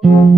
Assalamualaikum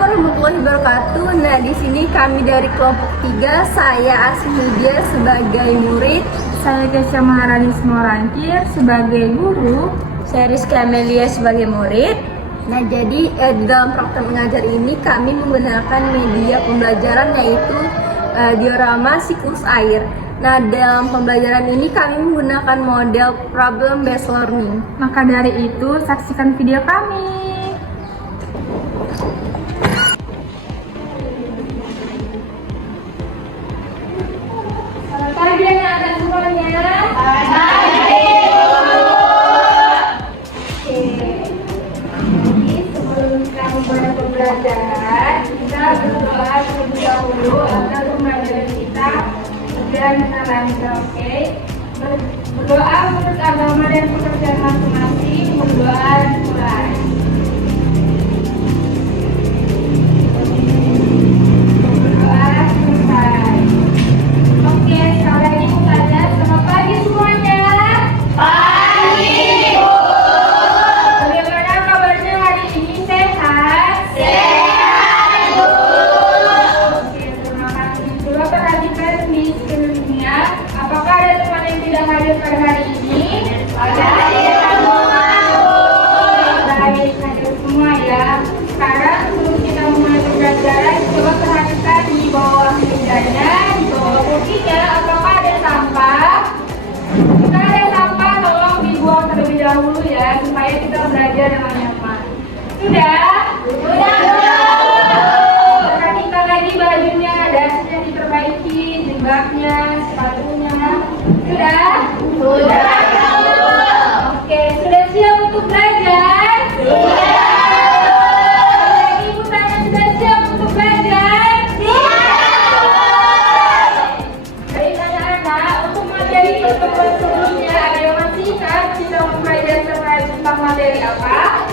warahmatullahi wabarakatuh. Nah, di sini kami dari kelompok 3, saya Asmidia sebagai murid, Saya Kesha Maharani Semorangkir sebagai guru. saya Rizky Amelia sebagai murid. Nah, jadi di dalam praktek mengajar ini kami menggunakan media pembelajaran yaitu diorama siklus air. Nah, dalam pembelajaran ini kami menggunakan model problem based learning. Maka dari itu, saksikan video kami. Selamat pagi anak-anak semuanya. Sebelum kami mulai pembelajaran, kita berdoa terlebih dahulu agar pembelajaran kita berjalan dengan lancar, oke? Berdoa menurut agama dan pekerjaan masing-masing. Berdoa dimulai. Berdoa selesai. Oke, sekarang ini tanya. Selamat pagi semuanya. Bagaimana kabarnya hari ini? Sehat? Oke, terima kasih. Coba perhatikan di sekelilingnya. Apakah ada teman yang tidak hadir pada hari ini? Baik, hadir semua ya. Sekarang sebelum kita mulai pembelajaran, coba perhatikan di bawah mejanya, di bawah kursinya, apakah ada sampah? Jika ada sampah, tolong dibuang terlebih dahulu ya, supaya kita belajar dengan nyaman. Sudah? Perhatikan lagi bajunya, dasnya diperbaiki, jilbabnya, sepatunya. Sudah? Oke, sudah siap untuk belajar? Lagi ibu tanya, sudah siap untuk belajar? Baik anak-anak, untuk materi pertemuan sebelumnya, ada yang masih ingat kita mempelajari tentang materi apa?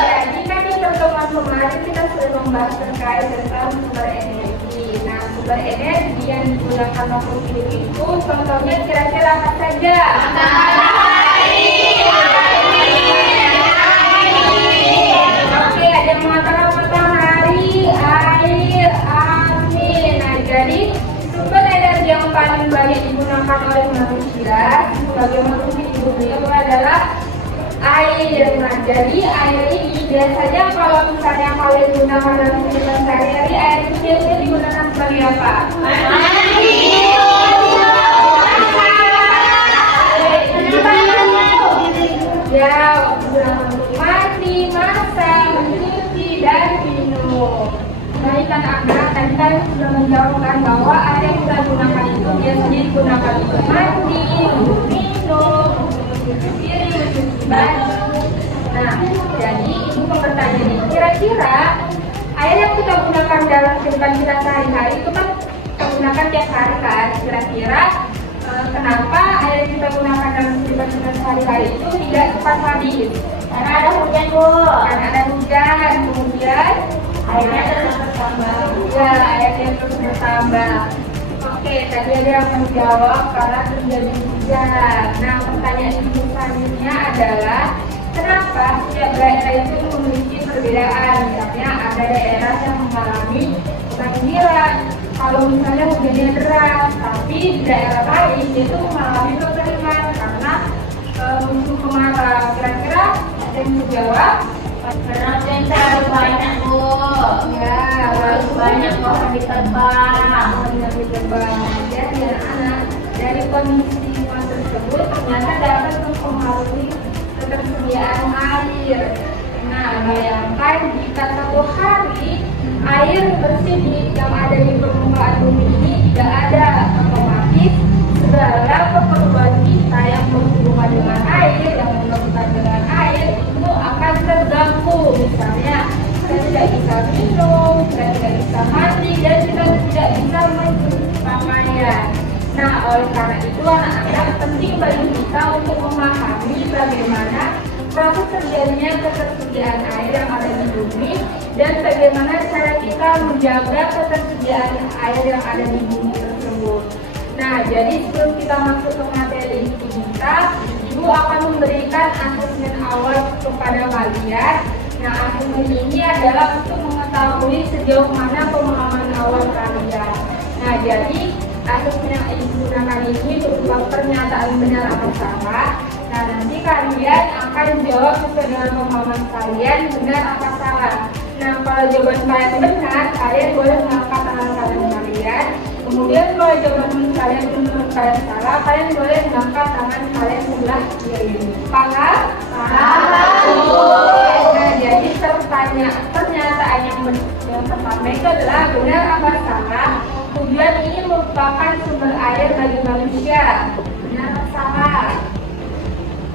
Jadi kan di pertemuan kemarin kita sudah membahas terkait tentang sumber energi. Nah, sumber energi yang digunakan makhluk hidup itu contohnya kira-kira apa saja? Oke, ada yang mengatakan matahari, air, angin. Nah, jadi sumber energi yang paling banyak digunakan oleh manusia sebagai makhluk hidup itu adalah air. Nah, jadi air ini biasanya kalau misalnya kalian gunakan dalam kehidupan sehari-hari, air itu biasanya digunakan sebagai apa? Ya, digunakan untuk mandi, masak, mencuci, dan minum. Baik anak-anak, tadi kan sudah menjawabkan bahwa air yang kita gunakan itu biasanya digunakan untuk mandi, untuk minum, untuk mencuci piring, mencuci baju. Nah, jadi ibu mau bertanya nih, kira-kira air yang kita gunakan dalam kehidupan kita sehari-hari itu kan kita gunakan tiap hari kan? Kira-kira kenapa air yang kita gunakan dalam kehidupan kita sehari-hari itu tidak cepat habis? Karena ada hujan, Bu. Karena ada hujan, kemudian airnya terus bertambah. Ya, airnya terus bertambah. Oke, tadi ada yang menjawab karena terjadi hujan. Nah, pertanyaan ibu selanjutnya adalah kenapa setiap daerah itu memiliki perbedaan? Misalnya ada daerah yang mengalami banjiran kalau misalnya hujannya deras, tapi di daerah lain itu mengalami kekeringan karena musim kemarau. Kira-kira ada yang menjawab? Karena kita harus banyak, Bu. Ya, Harus banyak pohon ditebang. yang ditebang. Jadi anak-anak dari kondisi lingkungan tersebut ternyata dapat mempengaruhi ketersediaan ketersediaan air. Nah, bayangkan jika satu hari air bersih yang ada di permukaan bumi ini tidak ada, otomatis segala keperluan kita yang berhubungan dengan air, yang berhubungan dengan air itu akan terganggu. Misalnya, kita tidak bisa minum, kita tidak bisa mandi, dan kita tidak bisa mencuci pakaian. Nah, oleh karena itu anak-anak penting bagi kita untuk memahami bagaimana proses terjadinya ketersediaan air yang ada di bumi dan bagaimana cara kita menjaga ketersediaan air yang ada di bumi tersebut. Nah, jadi sebelum kita masuk ke materi inti kita, Ibu akan memberikan asesmen awal kepada kalian. Nah, asesmen ini adalah untuk mengetahui sejauh mana pemahaman awal kalian. Nah, jadi asesmen yang Ibu gunakan ini berupa pernyataan benar atau salah. Nah, nanti kalian akan jawab sesuai dengan pemahaman kalian benar apa salah. Nah, kalau jawaban kalian benar, kalian boleh mengangkat tangan kalian. Kemudian kalau jawaban kalian menurut kalian salah, kalian boleh mengangkat tangan kalian sebelah kiri. Paham? Nah, jadi pernyataan yang pertama itu adalah benar apa salah. Tujuan ini merupakan sumber air bagi manusia. Benar atau salah?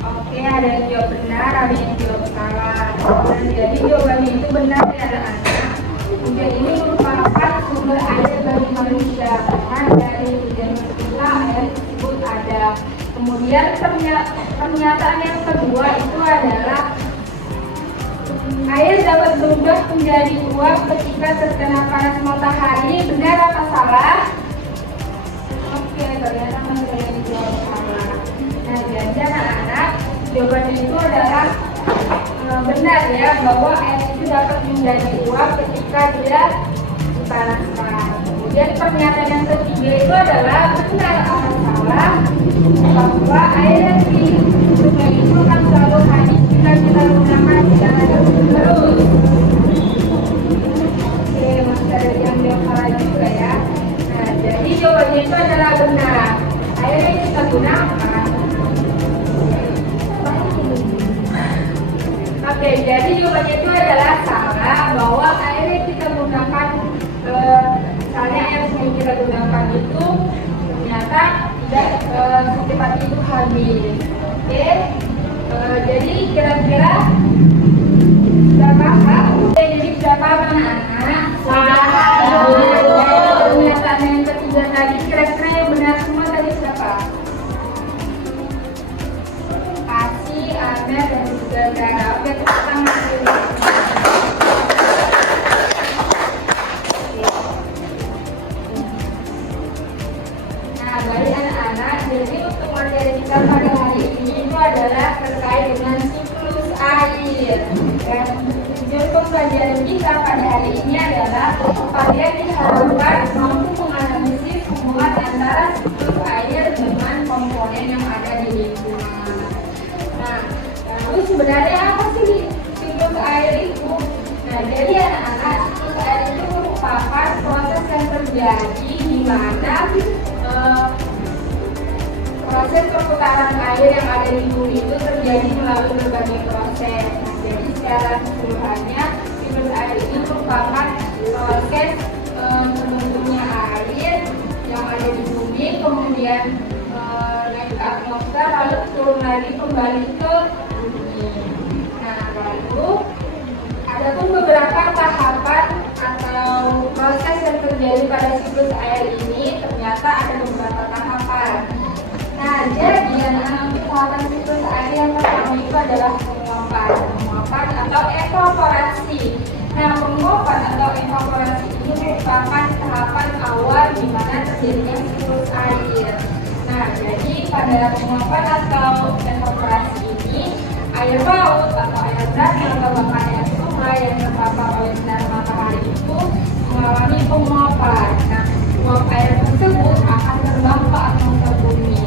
Oke, ada yang jawab benar, ada yang jawab salah. Dan jadi jawabannya itu benar ya anak-anak. Hujan ini merupakan sumber air bagi manusia. Karena dari hujan kita air tersebut ada. Kemudian pernyataan yang kedua itu adalah air dapat berubah menjadi uap ketika terkena panas matahari. Benar apa salah? Oke, ternyata ada yang jawab salah. Nah, jadi anak-anak, jawabannya itu adalah benar ya, bahwa air itu dapat menjadi uap ketika dia dipanaskan. Kemudian pernyataan yang ketiga itu adalah benar atau salah, bahwa air yang di sungai itu akan selalu habis jika kita gunakan secara terus. Oke, masih ada yang jawab salah juga ya. Nah, jadi jawabannya itu adalah benar. Air yang kita gunakan. Oke, jadi jawabannya itu adalah salah, bahwa air yang kita gunakan, misalnya air yang kita gunakan itu ternyata tidak secepat itu habis. Oke, jadi kira-kira sudah paham? Jadi sudah paham anak-anak? Pernyataan yang ketiga tadi kira-kira yang benar semua tadi siapa? Asih, Ana, dan juga Dara. Oke, tepuk tangan dulu. Nah, bagi anak-anak, jadi untuk materi kita pada hari ini itu adalah terkait dengan siklus air. Dan tujuan pembelajaran kita pada hari ini adalah kalian diharapkan mampu menganalisis hubungan antara siklus air dengan komponen yang ada di lingkungan. Nah, lalu sebenarnya apa sih siklus air itu? Nah, jadi anak-anak, siklus air itu merupakan proses yang terjadi di mana proses perputaran air yang ada di bumi itu terjadi melalui berbagai proses. Nah, jadi secara keseluruhannya siklus air ini merupakan proses terbentuknya air yang ada di bumi, kemudian naik ke atmosfer, lalu turun lagi kembali ke bumi. Nah, lalu ada pun beberapa tahapan atau proses yang terjadi pada siklus air ini. Ternyata ada beberapa tahapan. Nah, jadi tahapan siklus air yang pertama itu adalah penguapan atau evaporasi. Nah, penguapan atau evaporasi ini merupakan tahapan awal di mana terjadinya siklus air. Nah, jadi pada penguapan atau evaporasi ini, air laut atau air danau atau bahkan air sungai yang terpapar oleh sinar matahari itu mengalami penguapan. Nah, uap air tersebut akan terbang ke atmosfer bumi.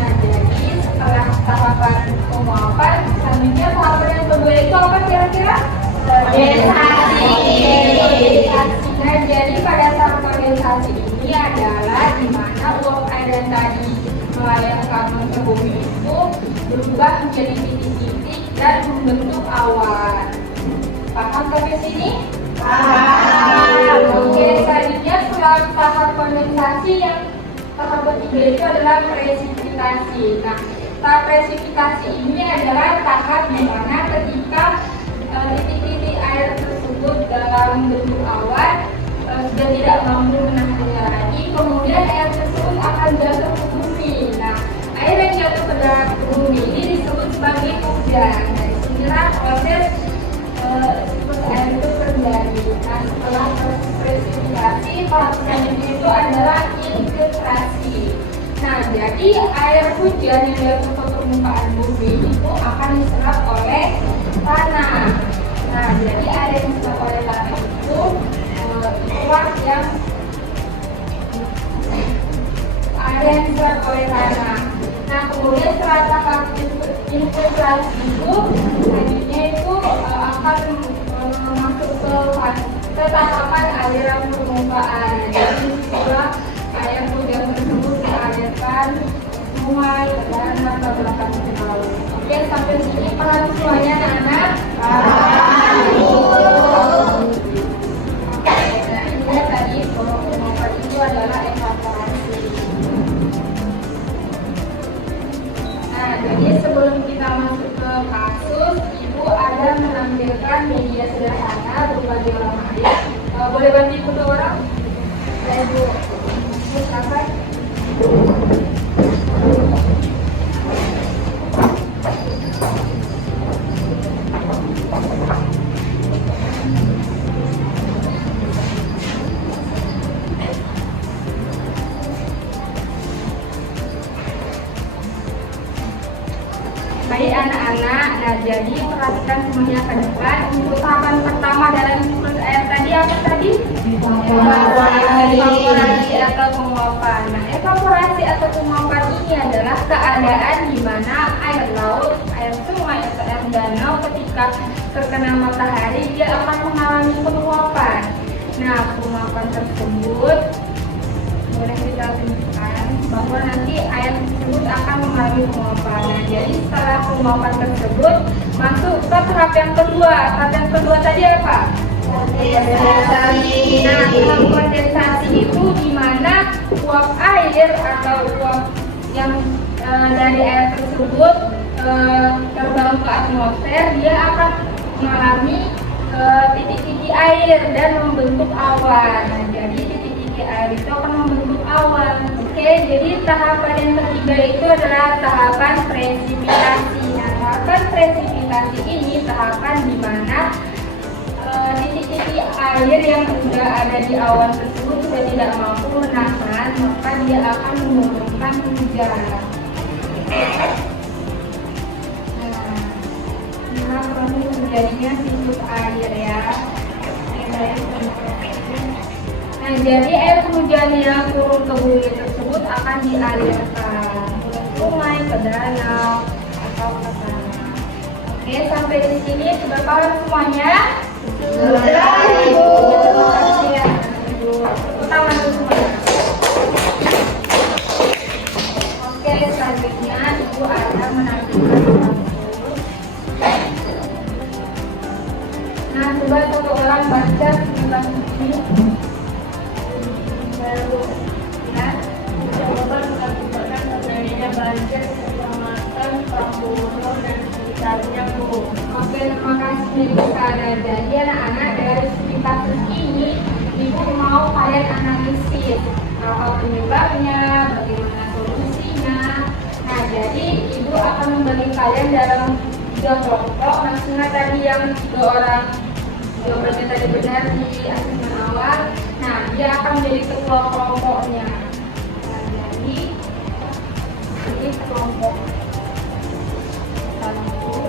Nah, jadi setelah tahapan penguapan, selanjutnya tahapan yang kedua itu apa kira-kira? Kondensasi. Nah, jadi pada tahap kondensasi ini adalah di mana uap air yang tadi melayang kabel ke bumi itu berubah menjadi titik-titik dan membentuk awan. Paham sampai sini? Oke, selanjutnya tahap kondensasi yang tahap ketiga itu adalah presipitasi. Nah, tahap presipitasi ini adalah tahap di mana ketika titik-titik air tersebut dalam bentuk awan sudah tidak mampu menahannya lagi, kemudian air tersebut akan jatuh ke bumi. Nah, air yang jatuh ke bumi ini disebut sebagai hujan. Nah, disinilah proses air itu terjadi. Nah, setelah presipitasi, tahap selanjutnya itu adalah infiltrasi. Nah, jadi air hujan yang jatuh ke permukaan bumi itu akan diserap oleh tanah. Nah, jadi air yang diserap oleh tanah itu yang diserap oleh tanah. Nah, kemudian setelah tahap infiltrasi itu, selanjutnya itu akan masuk ke tahapan aliran permukaan. Jadi setelah air hujan tersebut dialirkan sungai ke danau ke belakang laut. Oke, sampai sini paham semuanya anak-anak? Tadi penguapan itu adalah evaporasi. Nah, jadi sebelum kita masuk ke kasus, Ibu ada menampilkan media sederhana berupa diolah air. Boleh bantu Ibu dua orang? Ya, Ibu. Silakan. Baik anak-anak, nah jadi perhatikan semuanya ke depan. Untuk tahapan pertama dalam siklus air tadi apa tadi? Evaporasi atau penguapan. Nah, evaporasi atau penguapan ini adalah keadaan di mana air laut, air sungai atau air danau ketika terkena matahari dia akan mengalami penguapan. Nah, penguapan tersebut boleh kita tunjukkan bahwa nanti air tersebut akan mengalami penguapan. Nah, jadi setelah penguapan tersebut masuk ke tahap yang kedua. Tahap yang kedua tadi apa? Kondensasi. Nah, tahap kondensasi itu di mana uap air atau uap yang dari air tersebut terbang ke atmosfer, dia akan mengalami titik-titik air dan membentuk awan. Nah, jadi titik-titik air itu akan membentuk awan. Oke, jadi tahapan yang ketiga itu adalah tahapan presipitasi. Nah, tahapan presipitasi ini tahapan di mana titik-titik air yang sudah ada di awan tersebut sudah tidak mampu menahan, maka dia akan menurunkan hujan. Nah, proses terjadinya siklus air ya. Nah, jadi air hujan yang turun ke bumi tersebut akan dialirkan ke sungai, ke danau, atau ke tanah. Oke, sampai di sini sudah paham semuanya? Sudah, Ibu. Terima kasih ya, Ibu. Pertama dulu semuanya. Oke, selanjutnya Ibu akan menampilkan. Nah, coba satu orang baca tentang ini. Baru, ya. Jawaban mengakibatkan terjadinya banjir kecamatan Prabowo dan sekitarnya, Bu. Oke, terima kasih Ibu Sada. Jadi anak-anak dari kasus ini Ibu mau kalian analisis apa penyebabnya, bagaimana solusinya. Nah, jadi Ibu akan membagi kalian dalam 3 kelompok. Maksudnya tadi yang 2 orang jawabannya tadi benar di asesmen awal. Nah, dia akan menjadi ketua kelompoknya. Nah, jadi ini kelompok 1.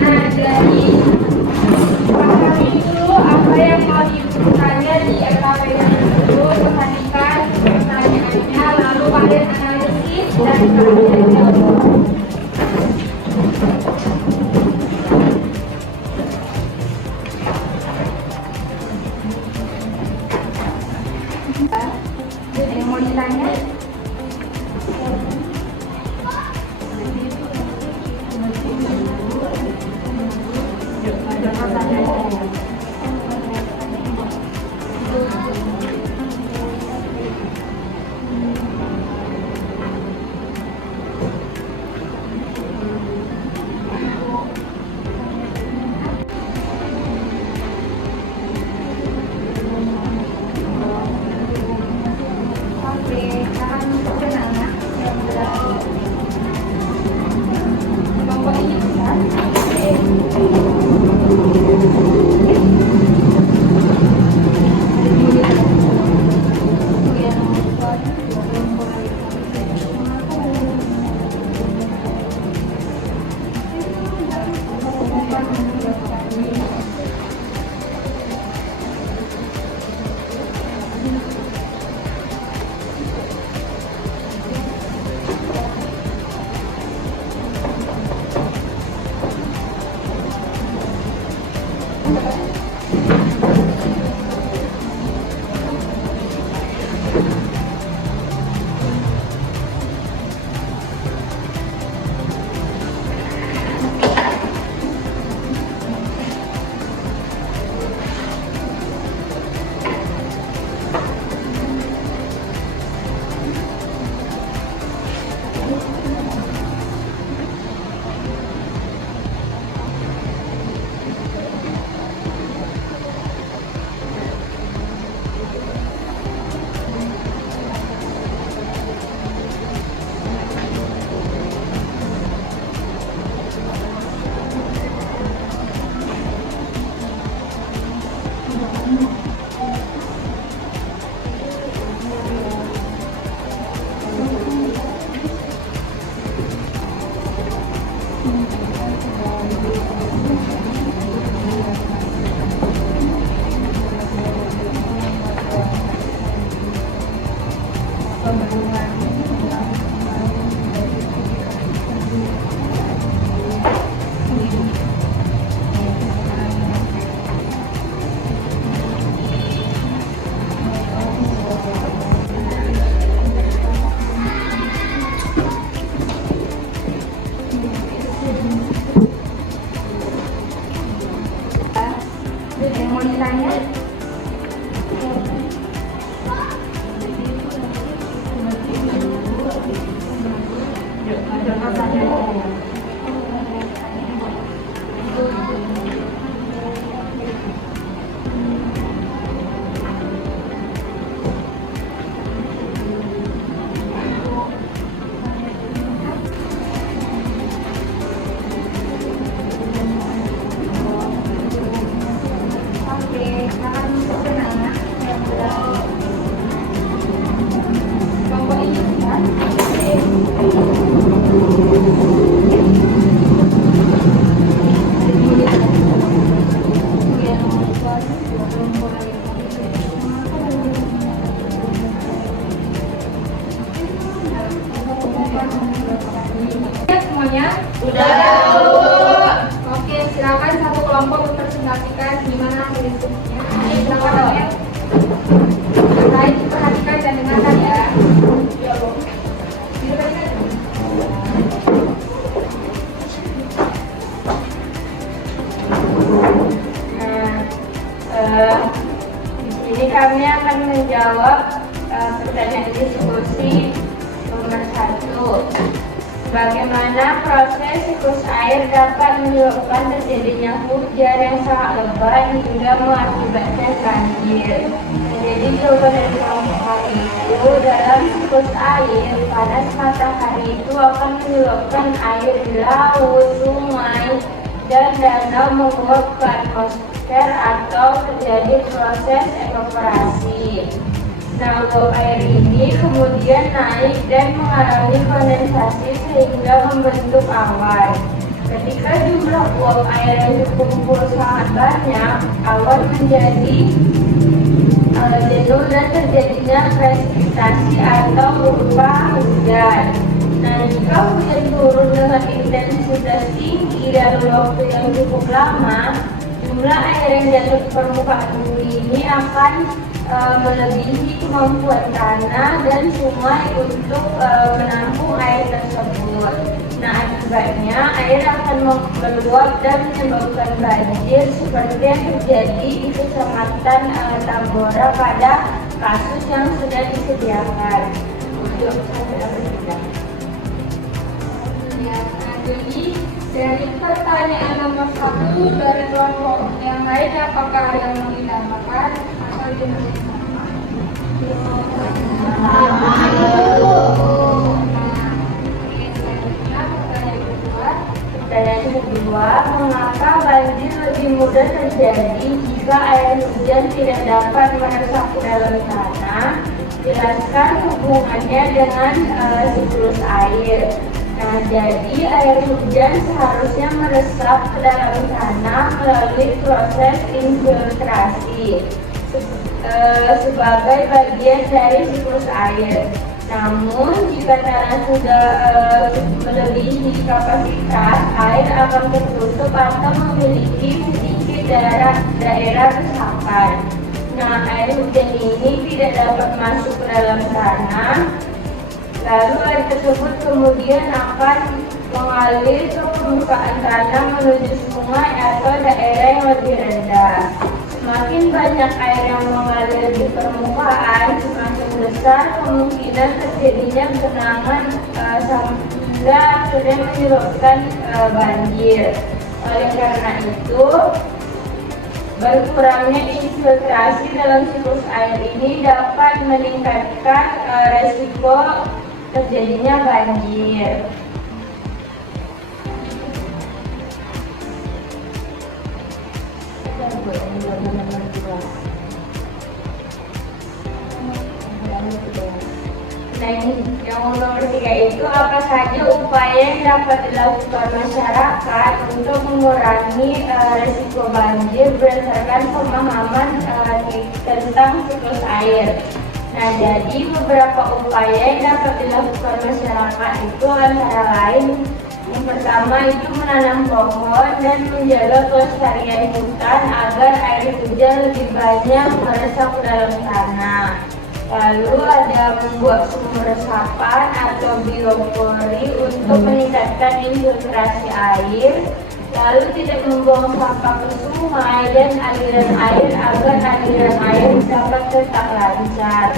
Nah, jadi pahami dulu apa yang mau ditanya di LKPD tersebut, perhatikan pertanyaannya, lalu kalian analisis dan kalian jawab. mau ditanya? Oke, sekarang untuk anak yang berada kelompok ini besar. Yang mau ditanya? Oke, sekarang untuk anak yang berada kelompok ini besar. Semuanya udah. Oke, silakan satu kelompok mempresentasikan gimana hasil diskusinya. Silakan ya. Baik, perhatikan dan dengarkan ya. Di sini kami akan menjawab pertanyaan diskusi nomor 1. Bagaimana proses siklus air dapat menyebabkan terjadinya hujan yang sangat lebat hingga mengakibatkan banjir? Jadi jawaban dari kelompok itu, dalam siklus air, panas matahari itu akan menyebabkan air di laut, sungai, dan danau menguap ke atmosfer atau terjadi proses evaporasi. Nah, uap air ini kemudian naik dan mengalami kondensasi sehingga membentuk awan. Ketika jumlah uap air yang dikumpul sangat banyak, awan menjadi jenuh dan terjadinya presipitasi atau berupa hujan. Nah, jika hujan turun dengan intensitas tinggi dalam waktu yang cukup lama, jumlah air yang jatuh ke permukaan bumi ini akan melebihi kemampuan tanah dan sungai untuk menampung air tersebut. Nah, akibatnya air akan meluap dan menyebabkan banjir seperti yang terjadi di Kecamatan Tambora pada kasus yang sudah disediakan. Jadi dari pertanyaan nomor 1 dari kelompok yang lain, apakah ada yang mau ditambahkan atau ditambahkan? Pertanyaan kedua, mengapa banjir lebih mudah terjadi jika air hujan tidak dapat meresap ke dalam tanah? Jelaskan hubungannya dengan siklus air. Nah, jadi air hujan seharusnya meresap ke dalam tanah melalui proses infiltrasi sebagai bagian dari siklus air. Namun, jika tanah sudah melebihi kapasitas, air akan tertutup atau memiliki sedikit daerah resapan. Nah, air hujan ini tidak dapat masuk ke dalam tanah. Lalu air tersebut kemudian akan mengalir ke permukaan tanah menuju sungai atau daerah yang lebih rendah. Semakin banyak air yang mengalir di permukaan, semakin besar kemungkinan terjadinya genangan sehingga akhirnya menyebabkan banjir. Oleh karena itu, berkurangnya infiltrasi dalam siklus air ini dapat meningkatkan resiko terjadinya banjir. Nah, yang nomor 3 itu, apa saja upaya yang dapat dilakukan masyarakat untuk mengurangi risiko banjir berdasarkan pemahaman tentang siklus air. Nah, jadi beberapa upaya yang dapat dilakukan masyarakat itu antara lain, yang pertama itu menanam pohon dan menjaga kelestarian hutan agar air hujan lebih banyak meresap ke dalam tanah. Lalu ada membuat sumur resapan atau biopori untuk meningkatkan infiltrasi air. Lalu tidak membuang sampah ke sungai dan aliran air agar aliran air dapat tetap lancar.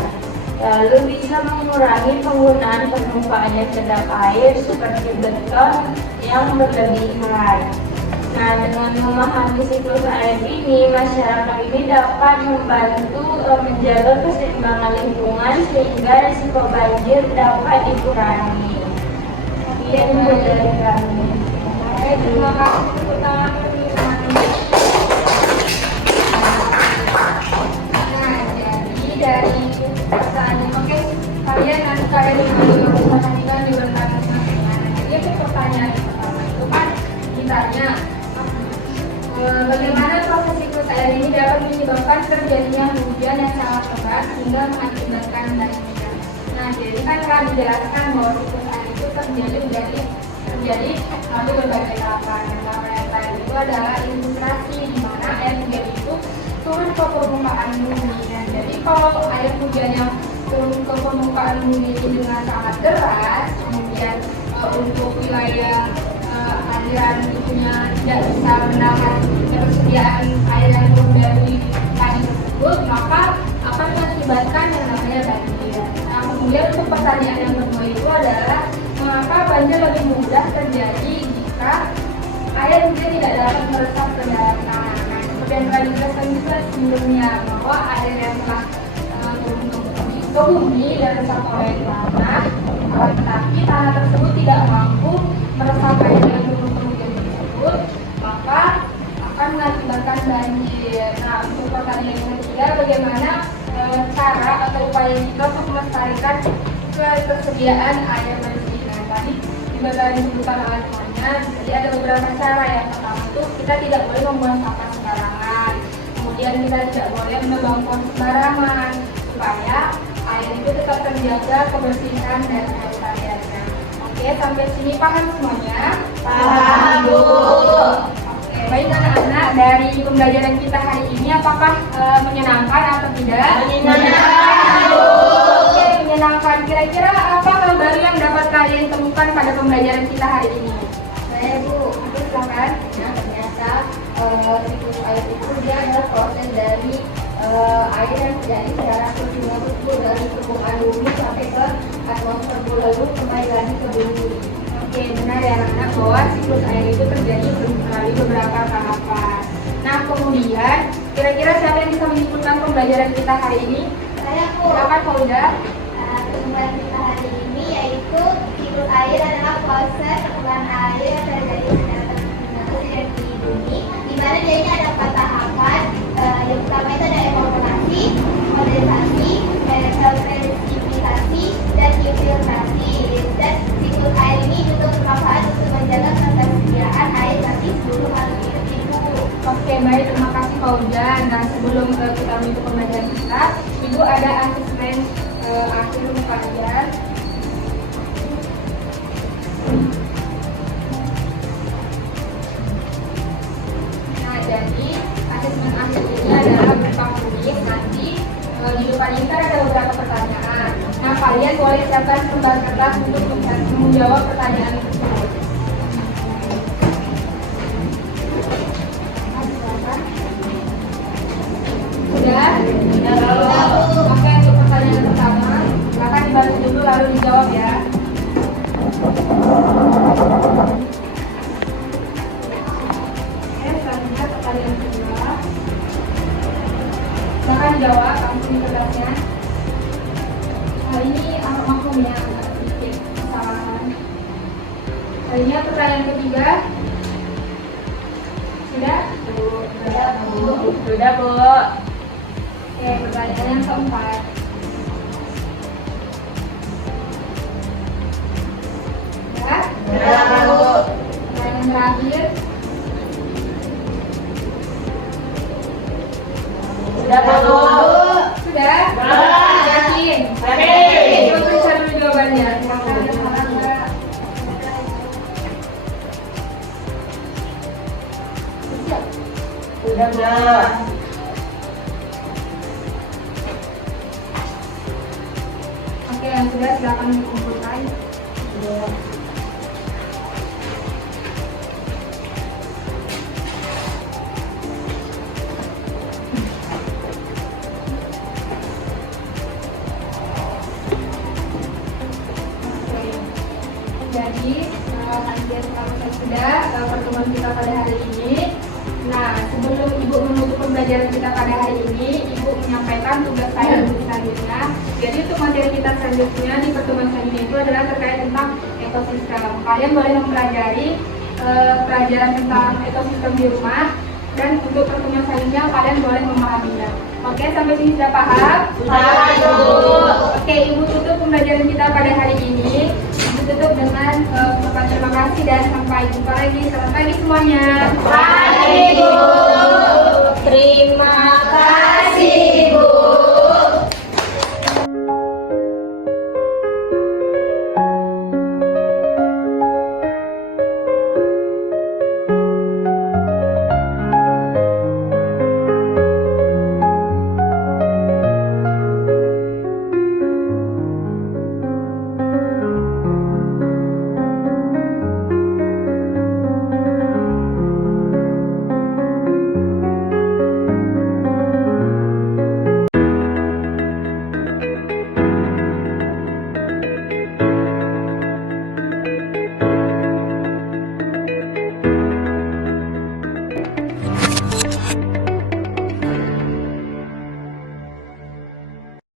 Lalu bisa mengurangi penggunaan permukaan kedap air seperti beton yang berlebihan. Nah, dengan memahami siklus air ini, masyarakat ini dapat membantu menjaga keseimbangan lingkungan sehingga risiko banjir dapat dikurangi. Sekian dari kami. Terima kasih tepuk tangan. Nah, jadi dari pertanyaan, oke, kalian pertanyaan di bertanya bagaimana. Jadi pertanyaan pertama itu kan ditanya bagaimana proses siklus air ini dapat menyebabkan terjadinya hujan yang sangat lebat hingga mengakibatkan banjir. Nah, jadi kan telah dijelaskan bahwa siklus air itu terjadi melalui berbagai tahapan. Tahapan yang terakhir itu adalah infiltrasi, di mana air hujan itu turun ke permukaan bumi. Nah, jadi kalau air hujan yang turun ke permukaan bumi ini dengan sangat deras, kemudian untuk wilayah aliran itunya tidak bisa menahan ketersediaan air yang turun dari tanah tersebut, maka akan mengakibatkan yang namanya banjir. Nah, kemudian untuk pertanyaan yang kedua itu adalah mengapa banjir lebih mudah terjadi jika air hujan tidak dapat meresap ke dalam tanah. Nah, seperti yang telah dijelaskan juga sebelumnya, bahwa air yang telah turun ke bumi dan meresap oleh tanah, tetapi tanah tersebut tidak mampu meresap air yang turun ke bumi tersebut, maka akan mengakibatkan banjir. Nah, untuk pertanyaan yang ketiga, bagaimana cara atau upaya kita untuk melestarikan ketersediaan air bersih? Nah, tadi juga telah disebutkan oleh semuanya. Jadi ada beberapa cara. Yang pertama itu kita tidak boleh membuang sampah sembarangan. Kemudian kita tidak boleh menebang pohon sembarangan supaya air itu tetap terjaga kebersihan dan airnya. Oke, sampai sini paham semuanya? Paham, Bu. Oke, Baik anak-anak, dari pembelajaran kita hari ini apakah menyenangkan atau tidak? Menyenangkan. Oke, menyenangkan. Kira-kira apa hal baru yang dapat kalian temukan pada pembelajaran kita hari ini? Saya Bu, Oke, silakan. nah ternyata siklus air itu dia adalah proses dari air yang terjadi secara terus-menerus Bu, dari permukaan bumi sampai ke atmosfer Bu, lalu kembali lagi ke bumi. Oke, benar ya anak-anak bahwa siklus air itu terjadi melalui beberapa tahapan. Nah, kemudian kira-kira siapa yang bisa menyebutkan pembelajaran kita hari ini? Saya Bu, Silakan Fauda. perkembangan kita hari ini yaitu siklus air adalah proses perkembangan air yang terjadi secara terus-menerus di bumi, di mana dia ini ada 4 tahapan. Yang pertama itu ada evaporasi, kondensasi, presipitasi, dan infiltrasi. Dan siklus air ini juga bermanfaat untuk menjaga ketersediaan air nanti sebelum hal itu. Oke, baik, terima kasih Fauda. Nah, sebelum kita menutup pembelajaran kita, Ibu ada asesmen akhir untuk kalian. Nah, jadi asesmen akhir ini adalah berupa kuis. Nanti di depan ini kan ada beberapa pertanyaan. Nah, kalian boleh siapkan lembar kertas untuk menjawab pertanyaan tersebut. Sudah? Oke, untuk pertanyaan pertama, silakan dibantu dulu lalu dijawab ya. Oke, selanjutnya pertanyaan kedua. Silakan dijawab, langsung di kertasnya. Ini agak maklum ya, agak sedikit kesalahan. Selanjutnya pertanyaan ketiga. Sudah? Sudah, Bu. Sudah, Bu. Oke, pertanyaan yang keempat. Ya? Pertanyaan terakhir. Sudah, Bu. Sudah? Yakin? Yakin. Coba periksa dulu jawabannya. Sudah, Bu. Oke, yang sudah silakan dikumpulkan. Oke. Jadi, kajian selesai sudah pertemuan kita pada hari ini. Nah, sebelum Ibu menutup pembelajaran kita pada hari ini, Ibu menyampaikan tugas saya untuk selanjutnya. Jadi untuk materi kita selanjutnya di pertemuan selanjutnya itu adalah terkait tentang ekosistem. Kalian boleh mempelajari pelajaran tentang ekosistem di rumah, dan untuk pertemuan selanjutnya kalian boleh memahaminya. Oke, sampai sini sudah paham? Sudah, Ibu. Oke, Ibu tutup pembelajaran kita pada hari ini. Ibu tutup dengan ucapan terima kasih dan sampai jumpa lagi. Selamat pagi semuanya. Baik, Ibu.